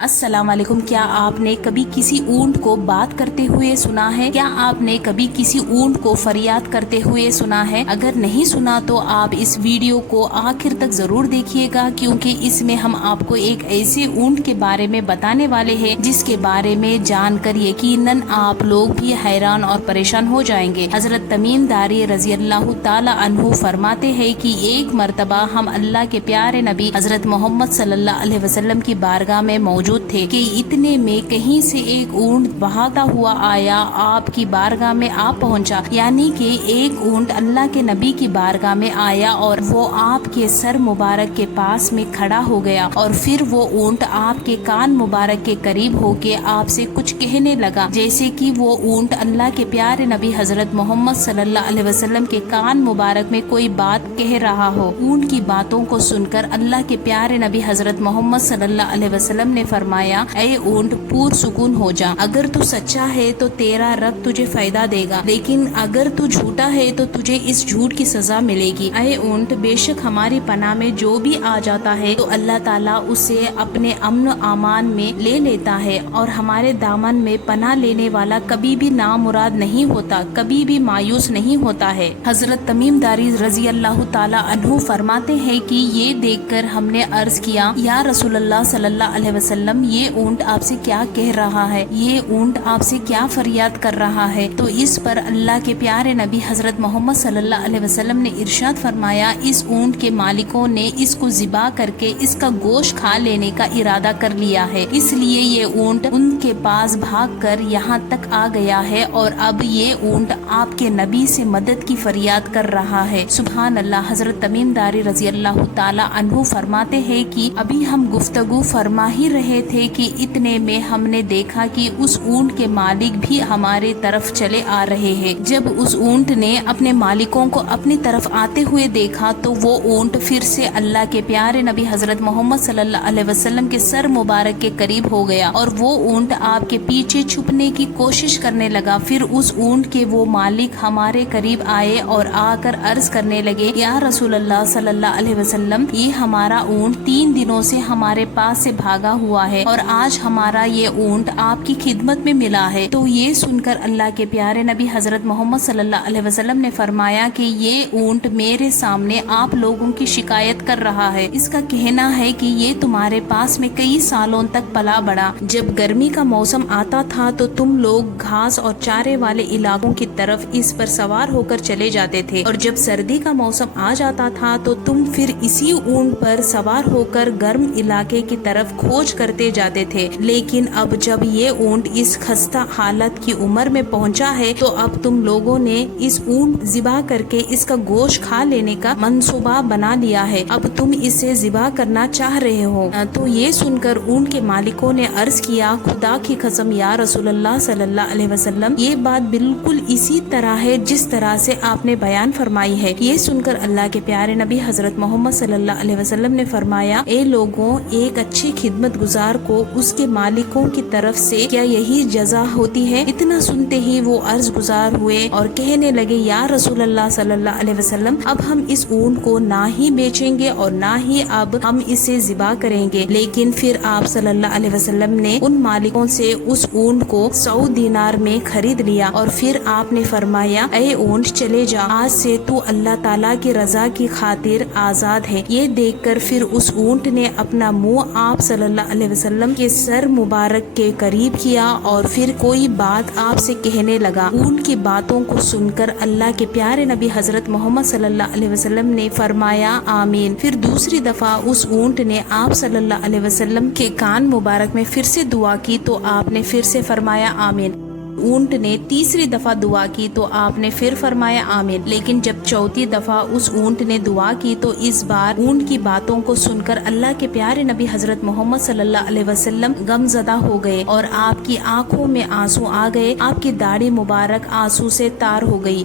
السلام علیکم۔ کیا آپ نے کبھی کسی اونٹ کو بات کرتے ہوئے سنا ہے؟ کیا آپ نے کبھی کسی اونٹ کو فریاد کرتے ہوئے سنا ہے؟ اگر نہیں سنا تو آپ اس ویڈیو کو آخر تک ضرور دیکھیے گا، کیونکہ اس میں ہم آپ کو ایک ایسے اونٹ کے بارے میں بتانے والے ہیں جس کے بارے میں جان کر یقیناً آپ لوگ بھی حیران اور پریشان ہو جائیں گے۔ حضرت تمیم داری رضی اللہ تعالی عنہ فرماتے ہیں کہ ایک مرتبہ ہم اللہ کے پیارے نبی حضرت محمد صلی اللہ علیہ وسلم کی بارگاہ میں موجود تھے کہ اتنے میں کہیں سے ایک اونٹ بہاتا ہوا آیا، آپ کی بارگاہ میں آ پہنچا۔ یعنی کہ ایک اونٹ اللہ کے نبی کی بارگاہ میں آیا اور وہ آپ کے سر مبارک کے پاس میں کھڑا ہو گیا، اور پھر وہ اونٹ آپ کے کان مبارک کے قریب ہو کے آپ سے کچھ کہنے لگا، جیسے کہ وہ اونٹ اللہ کے پیارے نبی حضرت محمد صلی اللہ علیہ وسلم کے کان مبارک میں کوئی بات کہہ رہا ہو۔ اونٹ کی باتوں کو سن کر اللہ کے پیارے نبی حضرت محمد صلی اللہ علیہ وسلم نے فرمایا، اے اونٹ پر سکون ہو جا، اگر تو سچا ہے تو تیرا رب تجھے فائدہ دے گا، لیکن اگر تو جھوٹا ہے تو تجھے اس جھوٹ کی سزا ملے گی۔ اے اونٹ، بے شک ہماری پناہ میں جو بھی آ جاتا ہے تو اللہ تعالیٰ اسے اپنے امن و امان میں لے لیتا ہے، اور ہمارے دامن میں پناہ لینے والا کبھی بھی نامراد نہیں ہوتا، کبھی بھی مایوس نہیں ہوتا ہے۔ حضرت تمیم داری رضی اللہ تعالی عنہ فرماتے ہیں کہ یہ دیکھ کر ہم نے عرض کیا، یا رسول اللہ صلی اللہ علیہ وسلم، یہ اونٹ آپ سے کیا کہہ رہا ہے؟ یہ اونٹ آپ سے کیا فریاد کر رہا ہے؟ تو اس پر اللہ کے پیارے نبی حضرت محمد صلی اللہ علیہ وسلم نے ارشاد فرمایا، اس اونٹ کے مالکوں نے اس کو ذبح کر کے اس کا گوشت کھا لینے کا ارادہ کر لیا ہے، اس لیے یہ اونٹ ان کے پاس بھاگ کر یہاں تک آ گیا ہے، اور اب یہ اونٹ آپ کے نبی سے مدد کی فریاد کر رہا ہے۔ سبحان اللہ۔ حضرت تمیم داری رضی اللہ تعالی عنہ فرماتے ہیں کہ ابھی ہم گفتگو فرما ہی رہے تھے کہ اتنے میں ہم نے دیکھا کہ اس اونٹ کے مالک بھی ہمارے طرف چلے آ رہے ہیں۔ جب اس اونٹ نے اپنے مالکوں کو اپنی طرف آتے ہوئے دیکھا تو وہ اونٹ پھر سے اللہ کے پیارے نبی حضرت محمد صلی اللہ علیہ وسلم کے سر مبارک کے قریب ہو گیا، اور وہ اونٹ آپ کے پیچھے چھپنے کی کوشش کرنے لگا۔ پھر اس اونٹ کے وہ مالک ہمارے قریب آئے اور آ کر عرض کرنے لگے، یا رسول اللہ صلی اللہ علیہ وسلم، یہ ہمارا اونٹ 3 دنوں سے ہمارے پاس سے بھاگا ہوا ہے، اور آج ہمارا یہ اونٹ آپ کی خدمت میں ملا ہے۔ تو یہ سن کر اللہ کے پیارے نبی حضرت محمد صلی اللہ علیہ وسلم نے فرمایا کہ یہ اونٹ میرے سامنے آپ لوگوں کی شکایت کر رہا ہے، اس کا کہنا ہے کہ یہ تمہارے پاس میں کئی سالوں تک پلا بڑھا، جب گرمی کا موسم آتا تھا تو تم لوگ گھاس اور چارے والے علاقوں کی طرف اس پر سوار ہو کر چلے جاتے تھے، اور جب سردی کا موسم آ جاتا تھا تو تم پھر اسی اونٹ پر سوار ہو کر گرم علاقے کی طرف کھوج کرتے جاتے تھے، لیکن اب جب یہ اونٹ اس خستہ حالت کی عمر میں پہنچا ہے تو اب تم لوگوں نے اس اونٹ ذبح کر کے اس کا گوشت کھا لینے کا منصوبہ بنا لیا ہے، اب تم اسے ذبح کرنا چاہ رہے ہو۔ تو یہ سن کر اونٹ کے مالکوں نے عرض کیا، خدا کی قسم یا رسول اللہ صلی اللہ علیہ وسلم، یہ بات بالکل اسی طرح ہے جس طرح سے آپ نے بیان فرمائی ہے۔ یہ سن کر اللہ کے پیارے نبی حضرت محمد صلی اللہ علیہ وسلم نے فرمایا، اے لوگوں، ایک اچھی خدمت گزار کو اس کے مالکوں کی طرف سے کیا یہی جزا ہوتی ہے؟ اتنا سنتے ہی وہ عرض گزار ہوئے اور کہنے لگے، یا رسول اللہ صلی اللہ علیہ وسلم، اب ہم اس اونٹ کو نہ ہی بیچیں گے اور نہ ہی اب ہم اسے ذبح کریں گے۔ لیکن پھر آپ صلی اللہ علیہ وسلم نے ان مالکوں سے اس اونٹ کو 100 دینار میں خرید لیا، اور پھر آپ نے فرمایا، اے اونٹ، چلے جا، آج سے تو اللہ تعالیٰ کی رضا کی خاطر آزاد ہے۔ یہ دیکھ کر پھر اس اونٹ نے اپنا منہ آپ صلی اللہ علیہ وسلم کے سر مبارک کے قریب کیا، اور پھر کوئی بات آپ سے کہنے لگا۔ اونٹ کی باتوں کو سن کر اللہ کے پیارے نبی حضرت محمد صلی اللہ علیہ وسلم نے فرمایا، آمین۔ پھر دوسری دفعہ اس اونٹ نے آپ صلی اللہ علیہ وسلم کے کان مبارک میں پھر سے دعا کی تو آپ نے پھر سے فرمایا، آمین۔ اونٹ نے تیسری دفعہ دعا کی تو آپ نے پھر فرمایا، آمین۔ لیکن جب چوتھی دفعہ اس اونٹ نے دعا کی تو اس بار اونٹ کی باتوں کو سن کر اللہ کے پیارے نبی حضرت محمد صلی اللہ علیہ وسلم غم زدہ ہو گئے، اور آپ کی آنکھوں میں آنسو آ گئے، آپ کی داڑھی مبارک آنسو سے تار ہو گئی۔